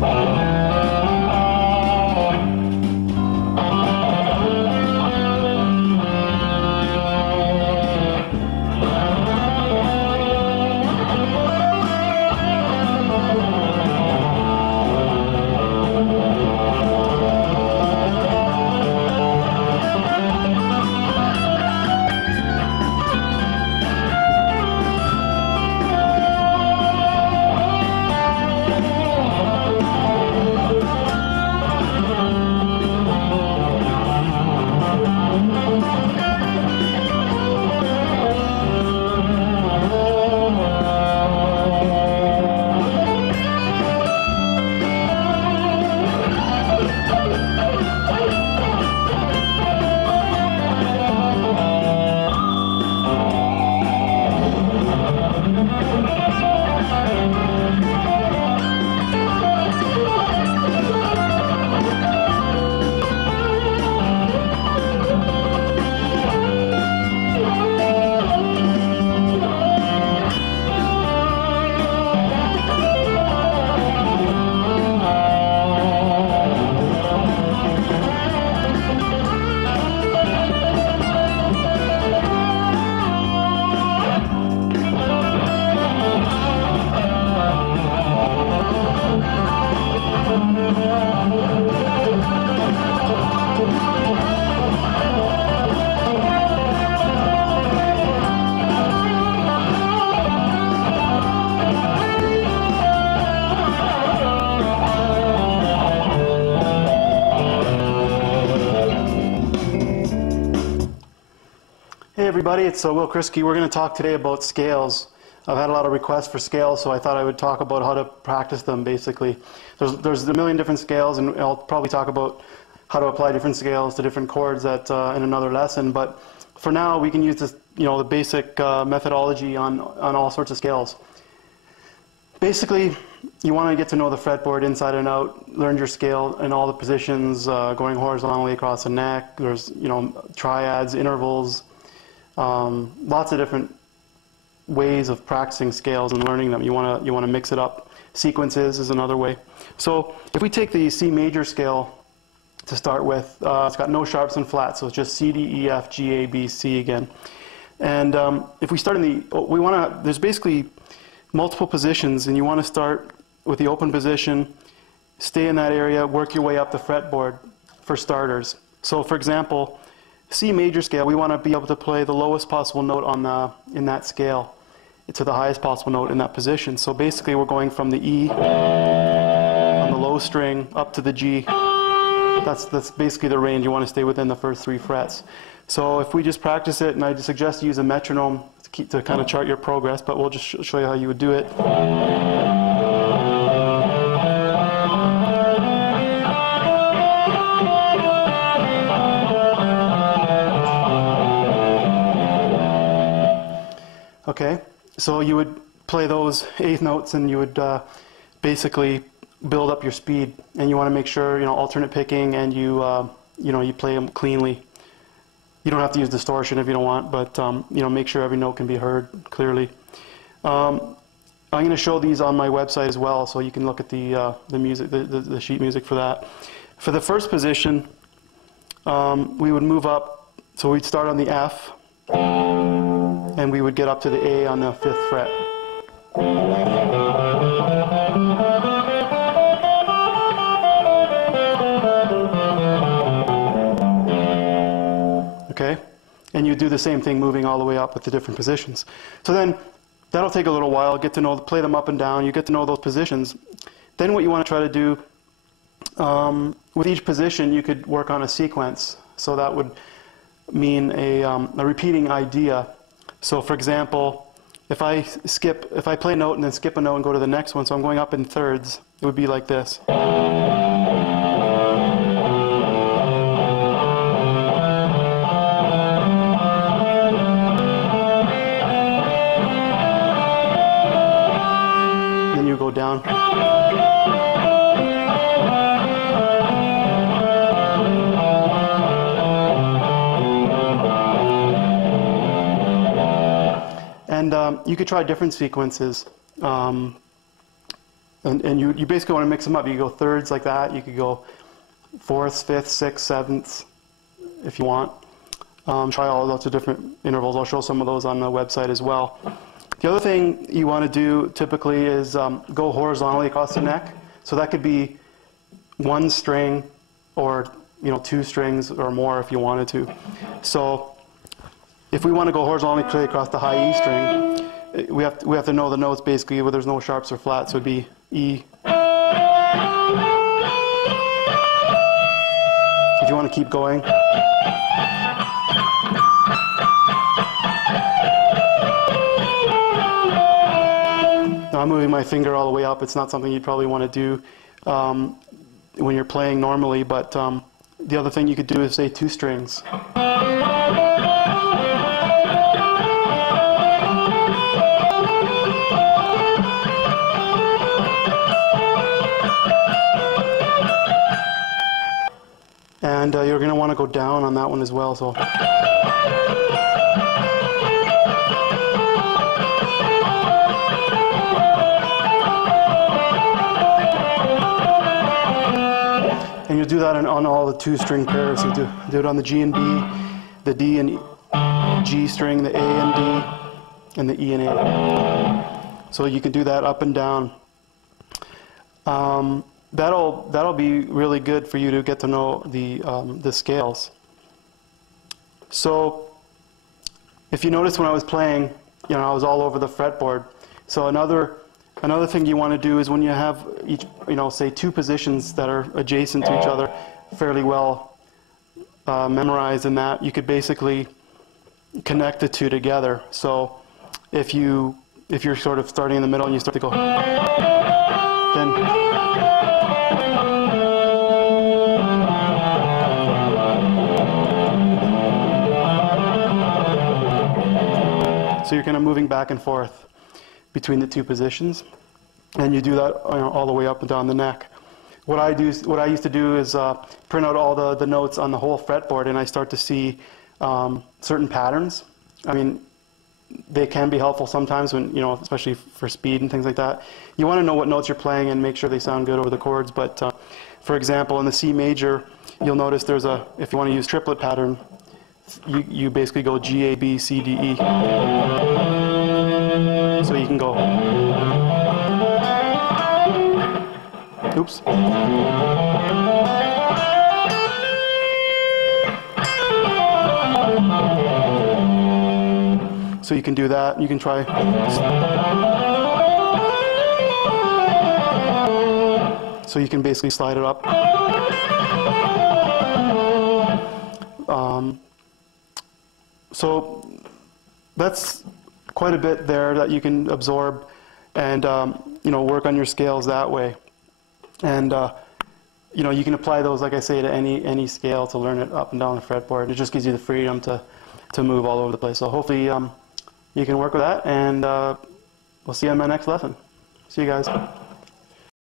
Hey everybody, it's Will Kriske. We're going to talk today about scales. I've had a lot of requests for scales, so I thought I would talk about how to practice them basically. There's a million different scales, and I'll probably talk about how to apply different scales to different chords in another lesson, but for now we can use this, the basic methodology on all sorts of scales. Basically, you want to get to know the fretboard inside and out, learn your scale and all the positions, going horizontally across the neck. There's, triads, intervals, lots of different ways of practicing scales and learning them. You want to mix it up. Sequences is another way. So if we take the C major scale to start with, it's got no sharps and flats, so it's just C, D, E, F, G, A, B, C again. And if we start in the, there's basically multiple positions, and you want to start with the open position, stay in that area, work your way up the fretboard for starters. So for example, C major scale, we want to be able to play the lowest possible note in that scale to the highest possible note in that position. So basically we're going from the E on the low string up to the G. That's basically the range. You want to stay within the first 3 frets. So if we just practice it, and I suggest you use a metronome to kind of chart your progress, but we'll just show you how you would do it. Okay, so you would play those 8th notes, and you would basically build up your speed, and you want to make sure alternate picking, and you play them cleanly. You don't have to use distortion if you don't want, but make sure every note can be heard clearly. I'm going to show these on my website as well, so you can look at the music, the sheet music for that. For the first position, we would move up, so we'd start on the F, and we would get up to the A on the 5th fret. Okay, and you do the same thing moving all the way up with the different positions. So then that'll take a little while, play them up and down, you get to know those positions. Then what you want to try to do, with each position you could work on a sequence. So that would mean a repeating idea. So for example, if I play a note and then skip a note and go to the next one, so I'm going up in thirds, it would be like this. Then you go down. And you could try different sequences. And you basically want to mix them up. You could go thirds like that. You could go fourths, fifths, sixths, sevenths if you want. Try all lots of different intervals. I'll show some of those on the website as well. The other thing you want to do typically is go horizontally across the neck. So that could be one string or 2 strings or more if you wanted to. So if we want to go horizontally across the high E string, we have to know the notes basically where there's no sharps or flats. So it'd be E. If you want to keep going. Now I'm moving my finger all the way up. It's not something you'd probably want to do when you're playing normally, but the other thing you could do is say 2 strings. And you're going to want to go down on that one as well. So. And you'll do that on all the 2-string pairs. You do it on the G and B, the D and G string, the A and D, and the E and A. So you can do that up and down. That'll be really good for you to get to know the scales. So if you notice when I was playing, I was all over the fretboard. So another thing you want to do is when you have each, say 2 positions that are adjacent to each other, fairly well memorized in that, you could basically connect the 2 together. So if you're sort of starting in the middle and you start to go, then so you're kind of moving back and forth between the 2 positions, and you do that all the way up and down the neck. What I used to do is print out all the notes on the whole fretboard, and I start to see certain patterns. I mean, they can be helpful sometimes when, especially for speed and things like that. You want to know what notes you're playing and make sure they sound good over the chords. But for example, in the C major, you'll notice if you want to use triplet pattern, you basically go G, A, B, C, D, E. So you can go. Oops. So you can do that. You can try. So you can basically slide it up. So that's quite a bit there that you can absorb and work on your scales that way. And you can apply those, like I say, to any scale to learn it up and down the fretboard. It just gives you the freedom to move all over the place. So hopefully you can work with that, and we'll see you on my next lesson. See you guys.